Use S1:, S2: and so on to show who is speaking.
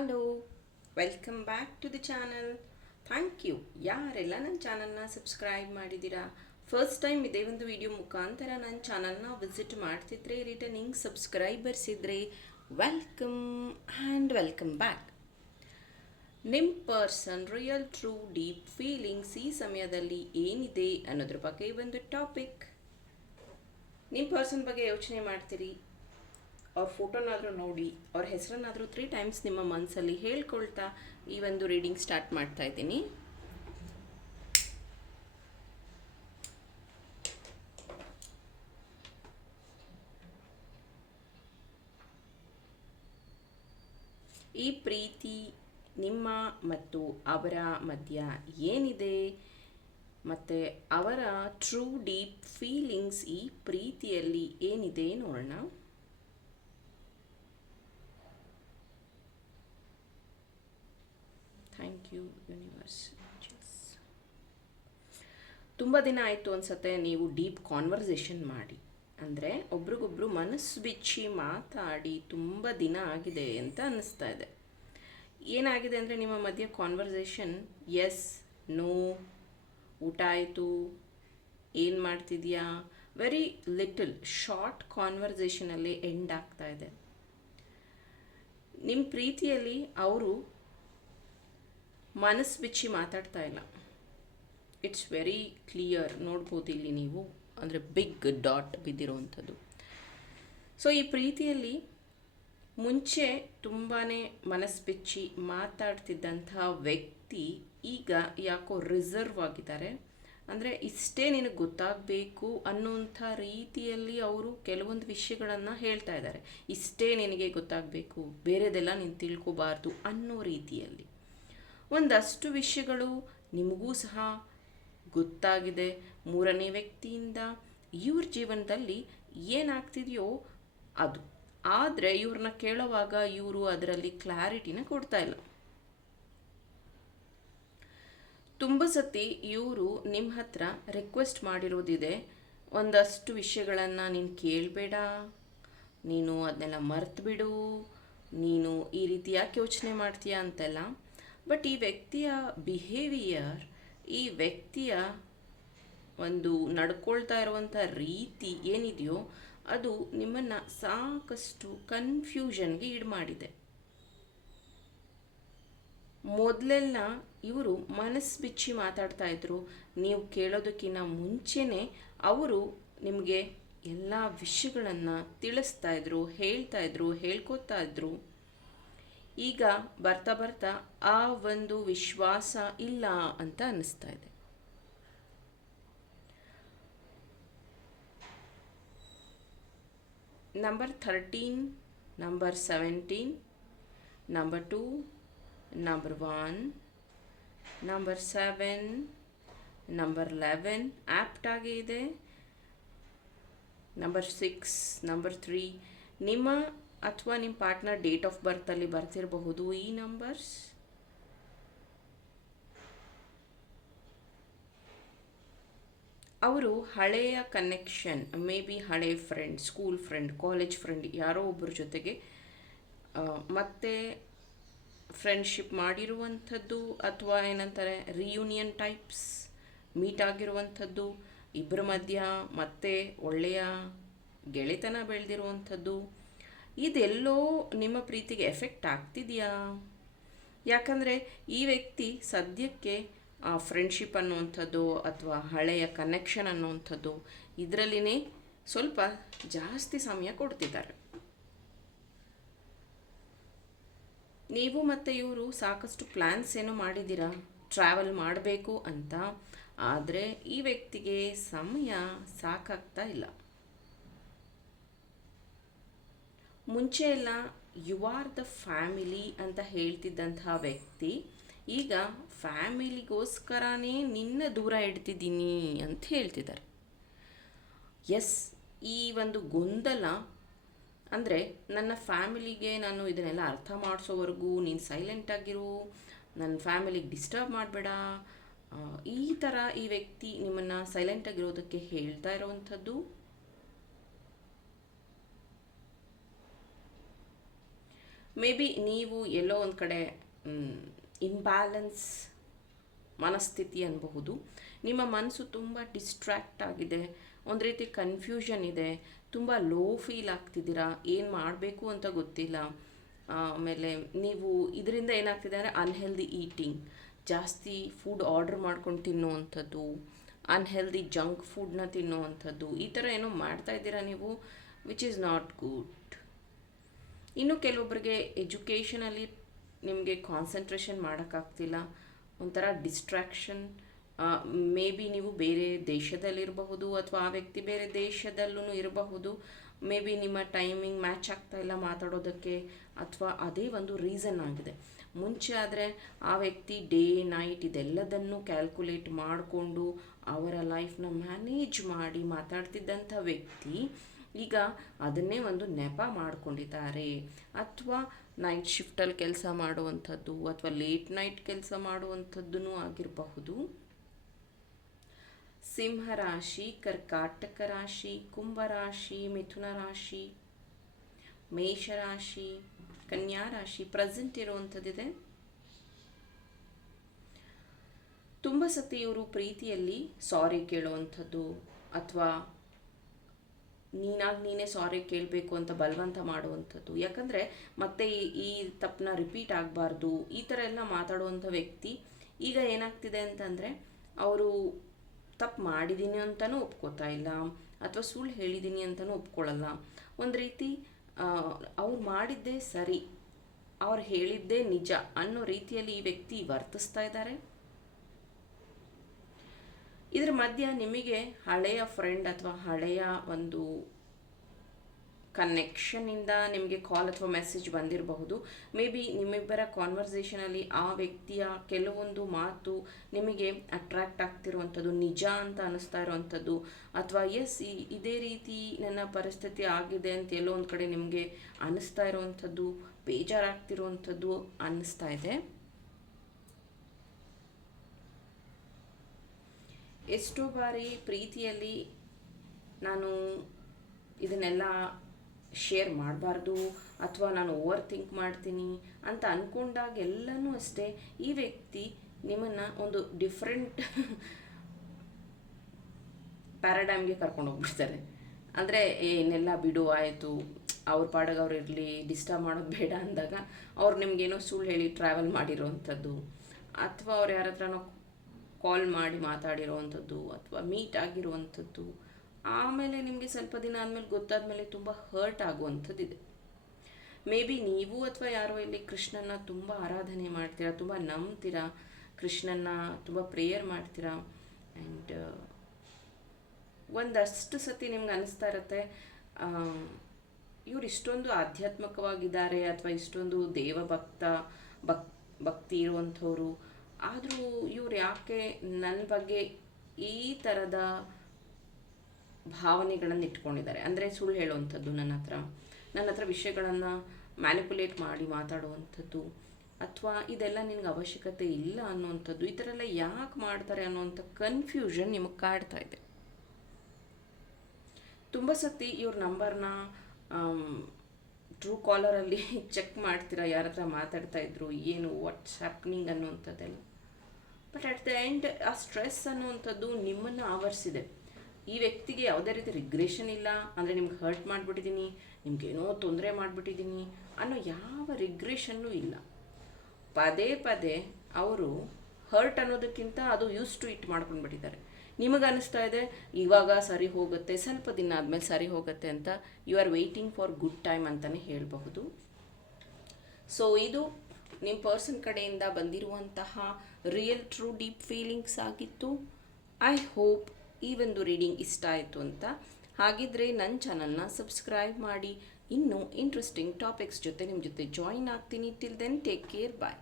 S1: Hello welcome back to the channel thank you ಯಾರೆಲ್ಲ ನನ್ನ ಚಾನಲ್ನ ಸಬ್ಸ್ಕ್ರೈಬ್ ಮಾಡಿದ್ದೀರಾ? ಫಸ್ಟ್ ಟೈಮ್ ಇದೇ ಒಂದು ವಿಡಿಯೋ ಮುಖಾಂತರ ನನ್ನ ಚಾನಲ್ನ ವಿಸಿಟ್ ಮಾಡ್ತಿದ್ರೆ ರಿಟರ್ನಿಂಗ್ ಸಬ್ಸ್ಕ್ರೈಬರ್ಸ್ ಇದ್ದರೆ ವೆಲ್ಕಮ್ ಆ್ಯಂಡ್ ವೆಲ್ಕಮ್ ಬ್ಯಾಕ್ ನಿಮ್ಮ person real true deep feelings ಈ ಸಮಯದಲ್ಲಿ ಏನಿದೆ ಅನ್ನೋದ್ರ ಬಗ್ಗೆ ಒಂದು ಟಾಪಿಕ್ ನಿಮ್ಮ ಪರ್ಸನ್ ಬಗ್ಗೆ ಯೋಚನೆ ಮಾಡ್ತೀರಿ? ಅವ್ರ ಫೋಟೋನಾದರೂ ನೋಡಿ, ಅವ್ರ ಹೆಸರನ್ನಾದರೂ ತ್ರೀ ಟೈಮ್ಸ್ ನಿಮ್ಮ ಮನಸ್ಸಲ್ಲಿ ಹೇಳ್ಕೊಳ್ತಾ ಈ ಒಂದು ರೀಡಿಂಗ್ ಸ್ಟಾರ್ಟ್ ಮಾಡ್ತಾ ಇದ್ದೀನಿ. ಈ ಪ್ರೀತಿ ನಿಮ್ಮ ಮತ್ತು ಅವರ ಮಧ್ಯ ಏನಿದೆ? ಮತ್ತು ಅವರ ಟ್ರೂ ಡೀಪ್ ಫೀಲಿಂಗ್ಸ್ ಈ ಪ್ರೀತಿಯಲ್ಲಿ ಏನಿದೆ ನೋಡೋಣ. ಥ್ಯಾಂಕ್ ಯು ಯೂನಿವರ್ಸ್ ತುಂಬ ದಿನ ಆಯಿತು ಅನ್ಸತ್ತೆ, ನೀವು ಡೀಪ್ ಕಾನ್ವರ್ಸೇಷನ್ ಮಾಡಿ. ಅಂದರೆ ಒಬ್ರಿಗೊಬ್ರು ಮನಸ್ಸು ಬಿಚ್ಚಿ ಮಾತಾಡಿ ತುಂಬ ದಿನ ಆಗಿದೆ ಅಂತ ಅನ್ನಿಸ್ತಾ ಇದೆ. ಏನಾಗಿದೆ ಅಂದರೆ ನಿಮ್ಮ ಮಧ್ಯೆ ಕಾನ್ವರ್ಸೇಷನ್ ಎಸ್ ನೋ ಊಟ ಆಯಿತು, ಏನು ಮಾಡ್ತಿದ್ಯಾ? ವೆರಿ ಲಿಟಲ್ ಶಾರ್ಟ್ ಕಾನ್ವರ್ಸೇಷನಲ್ಲಿ ಎಂಡ್ ಆಗ್ತಾ ಇದೆ. ನಿಮ್ಮ ಪ್ರೀತಿಯಲ್ಲಿ ಅವರು ಮನಸ್ಸು ಬಿಚ್ಚಿ ಮಾತಾಡ್ತಾ ಇಲ್ಲ. ಇಟ್ಸ್ ವೆರಿ ಕ್ಲಿಯರ್ ನೋಡ್ಬೋದು ಇಲ್ಲಿ ನೀವು. ಅಂದರೆ ಬಿಗ್ ಡಾಟ್ ಬಿದ್ದಿರುವಂಥದ್ದು ಸೊ ಈ ಪ್ರೀತಿಯಲ್ಲಿ ಮುಂಚೆ ತುಂಬಾ ಮನಸ್ಸು ಬಿಚ್ಚಿ ಮಾತಾಡ್ತಿದ್ದಂಥ ವ್ಯಕ್ತಿ ಈಗ ಯಾಕೋ ರಿಸರ್ವ್ ಆಗಿದ್ದಾರೆ. ಅಂದರೆ ಇಷ್ಟೇ ನಿನಗೆ ಗೊತ್ತಾಗಬೇಕು ಅನ್ನೋಂಥ ರೀತಿಯಲ್ಲಿ ಅವರು ಕೆಲವೊಂದು ವಿಷಯಗಳನ್ನು ಹೇಳ್ತಾ ಇದ್ದಾರೆ. ಇಷ್ಟೇ ನಿನಗೆ ಗೊತ್ತಾಗಬೇಕು. ಬೇರೆದೆಲ್ಲ ನೀನು ತಿಳ್ಕೋಬಾರ್ದು ಅನ್ನೋ ರೀತಿಯಲ್ಲಿ. ಒಂದಷ್ಟು ವಿಷಯಗಳು ನಿಮಗೂ ಸಹ ಗೊತ್ತಾಗಿದೆ. ಮೂರನೇ ವ್ಯಕ್ತಿಯಿಂದ ಇವ್ರ ಜೀವನದಲ್ಲಿ ಏನಾಗ್ತಿದೆಯೋ ಅದು. ಆದರೆ ಇವ್ರನ್ನ ಕೇಳುವಾಗ ಇವರು ಅದರಲ್ಲಿ ಕ್ಲಾರಿಟಿನ ಕೊಡ್ತಾ ಇಲ್ಲ. ತುಂಬ ಸತಿ ಇವರು ನಿಮ್ಮ ಹತ್ರ ರಿಕ್ವೆಸ್ಟ್ ಮಾಡಿರೋದಿದೆ, ಒಂದಷ್ಟು ವಿಷಯಗಳನ್ನು ನೀನು ಕೇಳಬೇಡ, ನೀನು ಅದನ್ನೆಲ್ಲ ಮರ್ತು ಬಿಡು ನೀನು ಈ ರೀತಿ ಯಾಕೆ ಯೋಚನೆ ಮಾಡ್ತೀಯಾ ಅಂತೆಲ್ಲ. ಬಟ್ ಈ ವ್ಯಕ್ತಿಯ ಬಿಹೇವಿಯರ್ ಈ ವ್ಯಕ್ತಿಯ ಒಂದು ನಡ್ಕೊಳ್ತಾ ಇರುವಂಥ ರೀತಿ ಏನಿದೆಯೋ, ಅದು ನಿಮ್ಮನ್ನು ಸಾಕಷ್ಟು ಕನ್ಫ್ಯೂಷನ್ಗೆ ಈಡು ಮಾಡಿದೆ ಮೊದಲೆಲ್ಲ ಇವರು ಮನಸ್ಸು ಬಿಚ್ಚಿ ಮಾತಾಡ್ತಾ ಇದ್ರು. ನೀವು ಕೇಳೋದಕ್ಕಿಂತ ಮುಂಚೆನೇ ಅವರು ನಿಮಗೆ ಎಲ್ಲ ವಿಷಯಗಳನ್ನು ತಿಳಿಸ್ತಾ ಇದ್ರು, ಹೇಳ್ತಾ ಇದ್ರು, ಹೇಳ್ಕೊತಾ ಇದ್ರು. ಈಗ ಬರ್ತಾ ಬರ್ತಾ ಆ ಒಂದು ವಿಶ್ವಾಸ ಇಲ್ಲ ಅಂತ ಅನ್ನಿಸ್ತಾ ಇದೆ. Number thirteen number seventeen number two number one number seven number eleven ಆ್ಯಪ್ಟಾಗಿ ಇದೆ. ನಂಬರ್ ಸಿಕ್ಸ್ ನಂಬರ್ ತ್ರೀ ನಿಮ್ಮ ಅಥವಾ ನಿಮ್ಮ ಪಾರ್ಟ್ನರ್ ಡೇಟ್ ಆಫ್ ಬರ್ತಲ್ಲಿ ಬರ್ತಿರಬಹುದು. ಈ ನಂಬರ್ಸ್ ಅವರು ಹಳೆಯ ಕನೆಕ್ಷನ್ ಮೇ ಬಿ ಹಳೆ friend school friend college friend ಯಾರೋ ಒಬ್ಬರ ಜೊತೆಗೆ ಮತ್ತೆ ಫ್ರೆಂಡ್ಶಿಪ್ ಮಾಡಿರುವಂಥದ್ದು ಅಥವಾ ಏನಂತಾರೆ ರಿಯೂನಿಯನ್ ಟೈಪ್ಸ್ ಮೀಟ್ ಆಗಿರುವಂಥದ್ದು ಇಬ್ಬರ ಮಧ್ಯ ಮತ್ತೆ ಒಳ್ಳೆಯ ಗೆಳೆತನ ಬೆಳೆದಿರುವಂಥದ್ದು. ಇದೆಲ್ಲೋ ನಿಮ್ಮ ಪ್ರೀತಿಗೆ ಎಫೆಕ್ಟ್ ಆಗ್ತಿದೆಯಾ? ಯಾಕಂದರೆ ಈ ವ್ಯಕ್ತಿ ಸದ್ಯಕ್ಕೆ, ಆ ಫ್ರೆಂಡ್ಶಿಪ್ ಅನ್ನುವಂಥದ್ದು ಅಥವಾ ಹಳೆಯ ಕನೆಕ್ಷನ್ ಅನ್ನುವಂಥದ್ದು ಇದರಲ್ಲಿನೇ ಸ್ವಲ್ಪ ಜಾಸ್ತಿ ಸಮಯ ಕೊಡ್ತಿದ್ದಾರೆ. ನೀವು ಮತ್ತು ಇವರು ಸಾಕಷ್ಟು ಪ್ಲ್ಯಾನ್ಸ್ ಏನು ಮಾಡಿದ್ದೀರಾ? ಟ್ರಾವೆಲ್ ಮಾಡಬೇಕು ಅಂತ. ಆದರೆ ಈ ವ್ಯಕ್ತಿಗೆ ಸಮಯ ಸಾಕಾಗ್ತಾ ಇಲ್ಲ. ಮುಂಚೆ ಎಲ್ಲ ಯು ಆರ್ ದ ಫ್ಯಾಮಿಲಿ ಅಂತ ಹೇಳ್ತಿದ್ದಂತಹ ವ್ಯಕ್ತಿ, ಈಗ ಫ್ಯಾಮಿಲಿಗೋಸ್ಕರನೇ ನಿನ್ನ ದೂರ ಇಡ್ತಿದ್ದೀನಿ ಅಂತ ಹೇಳ್ತಿದ್ದಾರೆ. ಎಸ್, ಈ ಒಂದು ಗೊಂದಲ, ಅಂದರೆ ನನ್ನ ಫ್ಯಾಮಿಲಿಗೆ ನಾನು ಇದನ್ನೆಲ್ಲ ಅರ್ಥ ಮಾಡಿಸೋವರೆಗೂ ನೀನು ಸೈಲೆಂಟ್ ಆಗಿರು ನನ್ನ ಫ್ಯಾಮಿಲಿಗೆ ಡಿಸ್ಟರ್ಬ್ ಮಾಡಬೇಡ ಈ ಥರ ಈ ವ್ಯಕ್ತಿ ನಿಮ್ಮನ್ನು ಸೈಲೆಂಟಾಗಿರೋದಕ್ಕೆ ಹೇಳ್ತಾ ಇರೋವಂಥದ್ದು. ಮೇ ಬಿ ನೀವು ಎಲ್ಲೋ ಒಂದು ಕಡೆ ಇನ್ಬ್ಯಾಲೆನ್ಸ್ ಮನಸ್ಥಿತಿ ಅನ್ನಬಹುದು ನಿಮ್ಮ ಮನಸ್ಸು ತುಂಬ ಡಿಸ್ಟ್ರ್ಯಾಕ್ಟ್ ಆಗಿದೆ. ಒಂದು ರೀತಿ ಕನ್ಫ್ಯೂಷನ್ ಇದೆ. ತುಂಬ ಲೋ ಫೀಲ್ ಆಗ್ತಿದ್ದೀರಾ? ಏನು ಮಾಡಬೇಕು ಅಂತ ಗೊತ್ತಿಲ್ಲ. ಆಮೇಲೆ ನೀವು ಇದರಿಂದ ಏನಾಗ್ತಿದೆ ಅಂದರೆ ಅನ್ಹೆಲ್ದಿ ಈಟಿಂಗ್ ಜಾಸ್ತಿ ಫುಡ್ ಆರ್ಡ್ರ್ ಮಾಡ್ಕೊಂಡು ತಿನ್ನುವಂಥದ್ದು ಅನ್ಹೆಲ್ದಿ ಜಂಕ್ ಫುಡ್ನ ತಿನ್ನುವಂಥದ್ದು, ಈ ಥರ ಏನೋ ಮಾಡ್ತಾ ಇದ್ದೀರಾ ನೀವು? ವಿಚ್ ಈಸ್ ನಾಟ್ ಗುಡ್ ಇನ್ನು ಕೆಲವೊಬ್ಬರಿಗೆ ಎಜುಕೇಷನಲ್ಲಿ ನಿಮಗೆ ಕಾನ್ಸಂಟ್ರೇಷನ್ ಮಾಡೋಕ್ಕಾಗ್ತಿಲ್ಲ, ಒಂಥರ ಡಿಸ್ಟ್ರ್ಯಾಕ್ಷನ್ ಮೇ ಬಿ ನೀವು ಬೇರೆ ದೇಶದಲ್ಲಿರಬಹುದು ಅಥವಾ ಆ ವ್ಯಕ್ತಿ ಬೇರೆ ದೇಶದಲ್ಲೂ ಇರಬಹುದು. ಮೇ ಬಿ ನಿಮ್ಮ ಟೈಮಿಂಗ್ ಮ್ಯಾಚ್ ಆಗ್ತಾ ಇಲ್ಲ ಮಾತಾಡೋದಕ್ಕೆ ಅಥವಾ ಅದೇ ಒಂದು ರೀಸನ್ ಆಗಿದೆ. ಮುಂಚೆ ಆದರೆ ಆ ವ್ಯಕ್ತಿ ಡೇ ನೈಟ್ ಇದೆಲ್ಲದನ್ನು ಕ್ಯಾಲ್ಕುಲೇಟ್ ಮಾಡಿಕೊಂಡು ಅವರ ಲೈಫ್ನ ಮ್ಯಾನೇಜ್ ಮಾಡಿ ಮಾತಾಡ್ತಿದ್ದಂಥ ವ್ಯಕ್ತಿ ಈಗ ಅದನ್ನೇ ಒಂದು ನೆಪ ಮಾಡಿಕೊಂಡಿದ್ದಾರೆ. ಅಥವಾ ನೈಟ್ ಶಿಫ್ಟಲ್ಲಿ ಕೆಲಸ ಮಾಡುವಂಥದ್ದು ಅಥವಾ ಲೇಟ್ ನೈಟ್ ಕೆಲಸ ಮಾಡುವಂಥದ್ದೂ ಆಗಿರಬಹುದು. ಸಿಂಹ ರಾಶಿ, ಕರ್ಕಾಟಕ ರಾಶಿ ಕುಂಭರಾಶಿ ಮಿಥುನ ರಾಶಿ ಮೇಷರಾಶಿ ಕನ್ಯಾ ರಾಶಿ ಪ್ರೆಸೆಂಟ್ ಇರುವಂಥದ್ದಿದೆ. ತುಂಬ ಸತಿ ಇವರು ಪ್ರೀತಿಯಲ್ಲಿ ಸಾರಿ ಕೇಳುವಂಥದ್ದು ಅಥವಾ ನೀನಾಗಿ ನೀನೇ ಸಾರಿ ಕೇಳಬೇಕು ಅಂತ ಬಲವಂತ ಮಾಡುವಂಥದ್ದು. ಯಾಕಂದರೆ ಮತ್ತೆ ಈ ಈ ತಪ್ಪನ್ನ ರಿಪೀಟ್ ಆಗಬಾರ್ದು, ಈ ಥರ ಎಲ್ಲ ಮಾತಾಡುವಂಥ ವ್ಯಕ್ತಿ ಈಗ ಏನಾಗ್ತಿದೆ ಅಂತಂದರೆ ಅವರು ತಪ್ಪು ಮಾಡಿದ್ದೀನಿ ಅಂತಲೂ ಒಪ್ಕೋತಾ ಇಲ್ಲ, ಅಥವಾ ಸುಳ್ಳು ಹೇಳಿದ್ದೀನಿ ಅಂತಲೂ ಒಪ್ಕೊಳ್ಳಲ್ಲ. ಒಂದು ರೀತಿ ಅವ್ರು ಮಾಡಿದ್ದೇ ಸರಿ, ಅವ್ರು ಹೇಳಿದ್ದೇ ನಿಜ ಅನ್ನೋ ರೀತಿಯಲ್ಲಿ ಈ ವ್ಯಕ್ತಿ ವರ್ತಿಸ್ತಾ ಇದ್ದಾರೆ. ಇದ್ರ ಮಧ್ಯ ನಿಮಗೆ ಹಳೆಯ ಫ್ರೆಂಡ್ ಅಥವಾ ಹಳೆಯ ಒಂದು ಕನೆಕ್ಷನ್ನಿಂದ ನಿಮಗೆ ಕಾಲ್ ಅಥವಾ ಮೆಸೇಜ್ ಬಂದಿರಬಹುದು. ಮೇ ಬಿ ನಿಮ್ಮಿಬ್ಬರ ಕಾನ್ವರ್ಸೇಷನಲ್ಲಿ ಆ ವ್ಯಕ್ತಿಯ ಕೆಲವೊಂದು ಮಾತು ನಿಮಗೆ ಅಟ್ರ್ಯಾಕ್ಟ್ ಆಗ್ತಿರುವಂಥದ್ದು, ನಿಜ ಅಂತ ಅನ್ನಿಸ್ತಾ ಇರುವಂಥದ್ದು. ಅಥವಾ ಎಸ್ ಇದೇ ರೀತಿ ನನ್ನ ಪರಿಸ್ಥಿತಿ ಆಗಿದೆ ಅಂತ ಎಲ್ಲೋ ಒಂದು ಕಡೆ ನಿಮಗೆ ಅನ್ನಿಸ್ತಾ ಇರುವಂಥದ್ದು, ಬೇಜಾರಾಗ್ತಿರುವಂಥದ್ದು ಅನ್ನಿಸ್ತಾ ಇದೆ. ಎಷ್ಟೋ ಬಾರಿ ಪ್ರೀತಿಯಲ್ಲಿ ನಾನು ಇದನ್ನೆಲ್ಲ ಶೇರ್ ಮಾಡಬಾರ್ದು ಅಥವಾ ನಾನು ಓವರ್ ಥಿಂಕ್ ಮಾಡ್ತೀನಿ ಅಂತ ಅಂದ್ಕೊಂಡಾಗ ಎಲ್ಲನೂ ಅಷ್ಟೇ ಈ ವ್ಯಕ್ತಿ ನಿಮ್ಮನ್ನು ಒಂದು ಡಿಫ್ರೆಂಟ್ ಪ್ಯಾರಾಡೈಮ್ಗೆ ಕರ್ಕೊಂಡು ಹೋಗ್ಬಿಡ್ತಾರೆ. ಅಂದರೆ ಏನೆಲ್ಲ ಬಿಡು, ಆಯಿತು. ಅವ್ರ ಪಾಡಗೆ ಅವ್ರು ಇರಲಿ ಡಿಸ್ಟರ್ಬ್ ಮಾಡೋದು ಬೇಡ ಅಂದಾಗ ಅವ್ರು ನಿಮಗೇನೋ ಸುಳ್ಳು ಹೇಳಿ ಟ್ರಾವೆಲ್ ಮಾಡಿರೋವಂಥದ್ದು. ಅಥವಾ ಅವ್ರು ಯಾರ ಹತ್ರನೋ ಕಾಲ್ ಮಾಡಿ ಮಾತಾಡಿರೋವಂಥದ್ದು ಅಥವಾ ಮೀಟ್ ಆಗಿರುವಂಥದ್ದು, ಆಮೇಲೆ ನಿಮಗೆ ಸ್ವಲ್ಪ ದಿನ ಆದಮೇಲೆ ಗೊತ್ತಾದ ಮೇಲೆ ತುಂಬ ಹರ್ಟ್ ಆಗುವಂಥದ್ದಿದೆ. ಮೇ ಬಿ ನೀವು ಅಥವಾ ಯಾರೋ ಇಲ್ಲಿ ಕೃಷ್ಣನ ತುಂಬ ಆರಾಧನೆ ಮಾಡ್ತೀರಾ, ತುಂಬ ನಂಬ್ತೀರಾ ಕೃಷ್ಣನ ತುಂಬ ಪ್ರೇಯರ್ ಮಾಡ್ತೀರಾ ಆ್ಯಂಡ್ ಒಂದಷ್ಟು ಸತಿ ನಿಮ್ಗೆ ಅನಿಸ್ತಾ ಇರುತ್ತೆ ಇವ್ರು ಇಷ್ಟೊಂದು ಆಧ್ಯಾತ್ಮಿಕವಾಗಿದ್ದಾರೆ ಅಥವಾ ಇಷ್ಟೊಂದು ದೇವಭಕ್ತ, ಭಕ್, ಭಕ್ತಿ ಇರುವಂಥವ್ರು ಆದರೂ ಇವ್ರು ಯಾಕೆ ನನ್ನ ಬಗ್ಗೆ ಈ ಥರದ ಭಾವನೆಗಳನ್ನು ಇಟ್ಕೊಂಡಿದ್ದಾರೆ? ಅಂದರೆ ಸುಳ್ಳು ಹೇಳುವಂಥದ್ದು ನನ್ನ ಹತ್ರ. ನನ್ನ ಹತ್ರ ವಿಷಯಗಳನ್ನು ಮ್ಯಾನಿಪುಲೇಟ್ ಮಾಡಿ ಮಾತಾಡುವಂಥದ್ದು. ಅಥವಾ ಇದೆಲ್ಲ ನಿನಗೆ ಅವಶ್ಯಕತೆ ಇಲ್ಲ ಅನ್ನುವಂಥದ್ದು. ಈ ಥರ ಎಲ್ಲ ಯಾಕೆ ಮಾಡ್ತಾರೆ ಅನ್ನೋವಂಥ ಕನ್ಫ್ಯೂಷನ್ ನಿಮಗೆ ಕಾಡ್ತಾ ಇದೆ. ತುಂಬ ಸತಿ ಇವ್ರ ನಂಬರ್ನ ಟ್ರೂ ಕಾಲರಲ್ಲಿ ಚೆಕ್ ಮಾಡ್ತೀರಾ? ಯಾರ ಹತ್ರ ಮಾತಾಡ್ತಾ ಇದ್ರು? ಏನು ವಾಟ್ಸ್ ಹ್ಯಾಪ್ನಿಂಗ್ ಅನ್ನುವಂಥದ್ದೆಲ್ಲ. ಬಟ್ ಅಟ್ ದ ಎಂಡ್ ಆ ಸ್ಟ್ರೆಸ್ ಅನ್ನುವಂಥದ್ದು ನಿಮ್ಮನ್ನು ಆವರಿಸಿದೆ. ಈ ವ್ಯಕ್ತಿಗೆ ಯಾವುದೇ ರೀತಿ ರಿಗ್ರೆಷನ್ ಇಲ್ಲ, ಅಂದರೆ ನಿಮ್ಗೆ ಹರ್ಟ್ ಮಾಡಿಬಿಟ್ಟಿದ್ದೀನಿ ನಿಮ್ಗೇನೋ ತೊಂದರೆ ಮಾಡಿಬಿಟ್ಟಿದ್ದೀನಿ ಅನ್ನೋ ಯಾವ ರಿಗ್ರೆಷನ್ನೂ ಇಲ್ಲ. ಪದೇ ಪದೇ ಅವರು ಹರ್ಟ್ ಅನ್ನೋದಕ್ಕಿಂತ ಅದು ಯೂಸ್ ಟು ಇಟ್ ಮಾಡ್ಕೊಂಡ್ಬಿಟ್ಟಿದ್ದಾರೆ ನಿಮಗೆ ಅನಿಸ್ತಾ ಇದೆ, ಇವಾಗ ಸರಿ ಹೋಗುತ್ತೆ, ಸ್ವಲ್ಪ ದಿನ ಆದಮೇಲೆ ಸರಿ ಹೋಗುತ್ತೆ ಅಂತ you are waiting for good time ಅಂತಲೇ ಹೇಳಬಹುದು. ಸೊ ಇದು ನಿಮ್ಮ ಪರ್ಸನ್ ಕಡೆಯಿಂದ ಬಂದಿರುವಂತಹ ರಿಯಲ್ ಟ್ರೂ ಡೀಪ್ ಫೀಲಿಂಗ್ಸ್ ಆಗಿತ್ತು. ಐ ಹೋಪ್ ಈ ಒಂದು ರೀಡಿಂಗ್ ಇಷ್ಟ ಆಯಿತು ಅಂತ. ಹಾಗಿದ್ರೆ ನನ್ನ ಚಾನಲ್ನ ಸಬ್ಸ್ಕ್ರೈಬ್ ಮಾಡಿ. ಇನ್ನೂ ಇಂಟ್ರೆಸ್ಟಿಂಗ್ ಟಾಪಿಕ್ಸ್ ಜೊತೆ ನಿಮ್ಮ ಜೊತೆ ಜಾಯಿನ್ ಆಗ್ತೀನಿ. Till then take care bye